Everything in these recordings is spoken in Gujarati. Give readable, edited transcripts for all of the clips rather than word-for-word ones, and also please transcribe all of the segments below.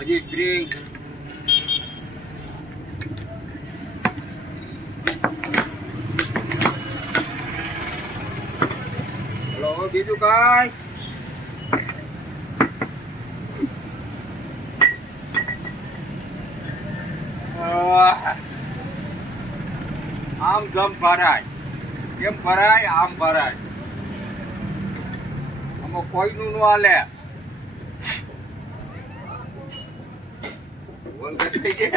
હજી ડ્રિંક હલો બીજું કાંઈ આમ જમ ભરાય કેમ ભરાય આમ ભરાય આમાં કોઈનું ન હાલે બોલ ગઈ કે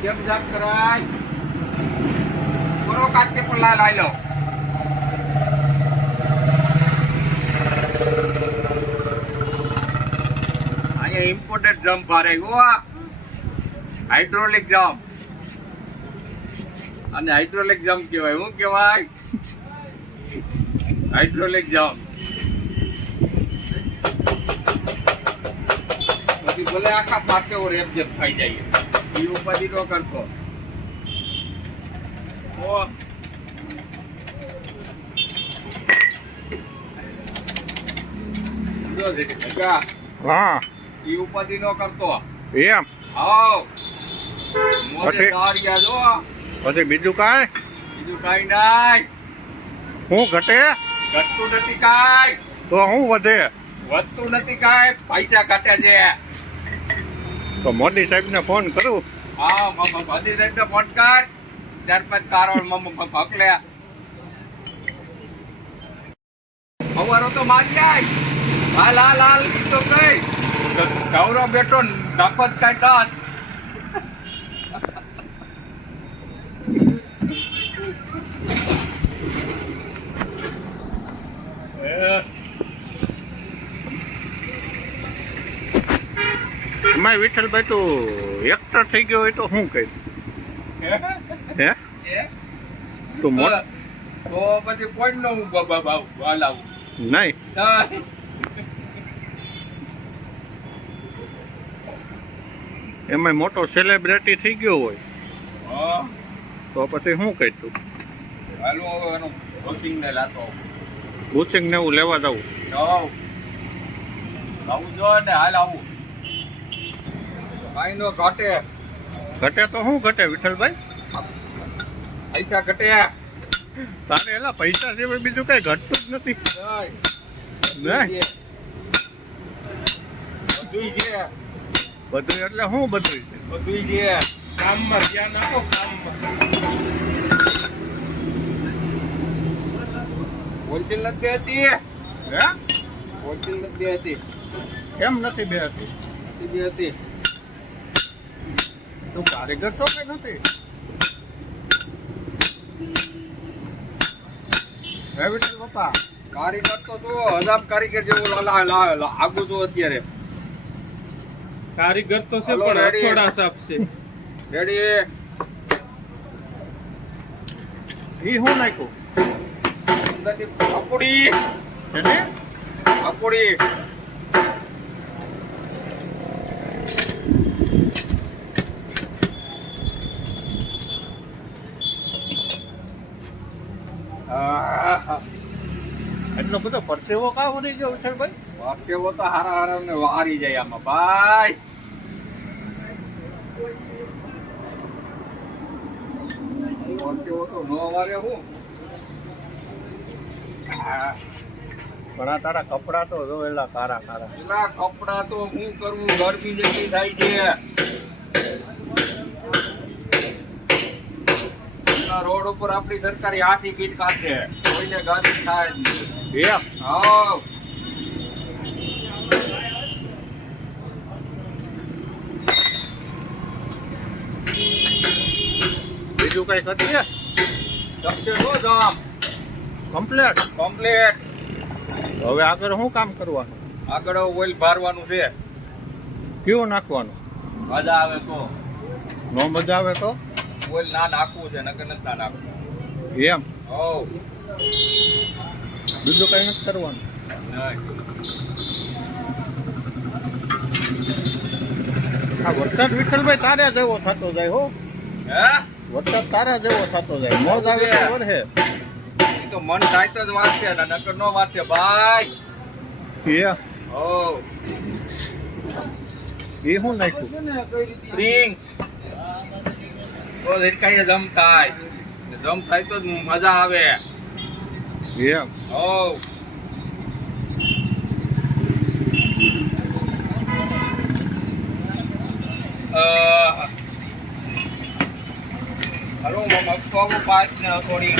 કેમ જાપ કરાય બરો કાટકે પલ્લા લાઈ લો અહીંયા ઇમ્પોર્ટેડ જમ્પ ભારે ગો હાઇડ્રોલિક જમ્પ અને હાઇડ્રોલિક જમ્પ કહેવાય શું કહેવાય હાઇડ્રોલિક જમ્પ પછી ભલે આખા પાકે રેપ જેપ ખાઈ જાય એ ઉપાધિ નો કરતો હા એ ઉપાધિ નો કરતો એમ આવ મોઢે દાળિયા જો પછી બીજું કાંઈ નાઈ હું ઘટે ઘટતું નથી કાંઈ તો હું વધે વધતું નથી કાંઈ પૈસા ઘટે છે તો મોદી સાહેબને ફોન કરું હા મોદી સાહેબને ફોન કર ત્યાર પછી કારણ પકલે હવારો તો મારી જાય હાલ હાલ હાલ તો કઈ ગૌરવ બેઠો નફત કઈ દસ એમાં વિઠ્ઠલભાઈ તું એક્ટર થઈ ગયો હોય તો શું કહી હે તું તો પછી કોઈ નો હલાવું નહીં એમાં મોટો સેલિબ્રિટી થઈ ગયો હોય તો પછી શું કહી તું હાલો હવે એનું બુકિંગ ને લાતો બુચિંગ ને એવું લેવા જવું આવું જો ને હાલ આવું કાઈ નો ઘટે ઘટે તો શું ઘટે વિઠ્ઠલભાઈ પૈસા ઘટે તારે એલા પૈસા સિવાય બીજું કઈ ઘટતું જ નથી નહીં બધું એટલે શું બધું છે બધું છે કામમાં ધ્યાન આપો કામમાં હોલસેલ નથી હતી હે હોલસેલ નથી હતી કેમ નથી બે હતી બે હતી તું કારીગર છો કે નથી હે વિઠ્ઠલ બાપા કારીગર તો જો હજાબ કારીગર જેવું આગુ છું અત્યારે કારીગર તો છે પણ હથોડા સાપ છે રેડી ઈ હું નાખ્યું અપુડી એને અપુડી એટલો બધો પરસેવો કા વળી ગયો વિઠ્ઠલભાઈ વાક્યવો તો હારા ને વારી જાય આમાં ભાઈ વાક્યવો તો નો વારે હું પણ આ તારા કપડા તો જો એલા કારા કારા પેલા કપડા તો હું કરવું ગરમી જેટલી થાય છે રોડ ઉપર આપણી સરકારી આસી કીટ કાઢે કોઈને ગરમી થાય એમ હા બીજું કઈ કરીએ જમશે નો જામ કમ્પ્લેટ કમ્પ્લીટ હવે આગળ શું કામ કરવાનું આગળ ઓઇલ ભરવાનું છે કયું નાખવાનું મજા આવે તો નો મજા આવે તો ઓઇલ ના નાખવું છે નકર નથી ના નાખવું એમ ઓ બીજું કઈ નથી કરવાનું. નહીં. આ વરસાદ વિઠ્ઠલભાઈ તારે જેવો થતો જાય હો. હે વરસાદ તારા જેવો થતો જાય. મોજ આવે તો વરસે. ઈ તો મન થાય તો જ વાંચશે ને નકર નો વાંચશે ભાઈ. એ ઓ શું નાખ્યું? સ્પ્રિંગ તો ઝટકાઈએ જમ થાય. જમ થાય તો જ મજા આવે. એમ ઓ હાલો મગફળો પાંચ ને થોડી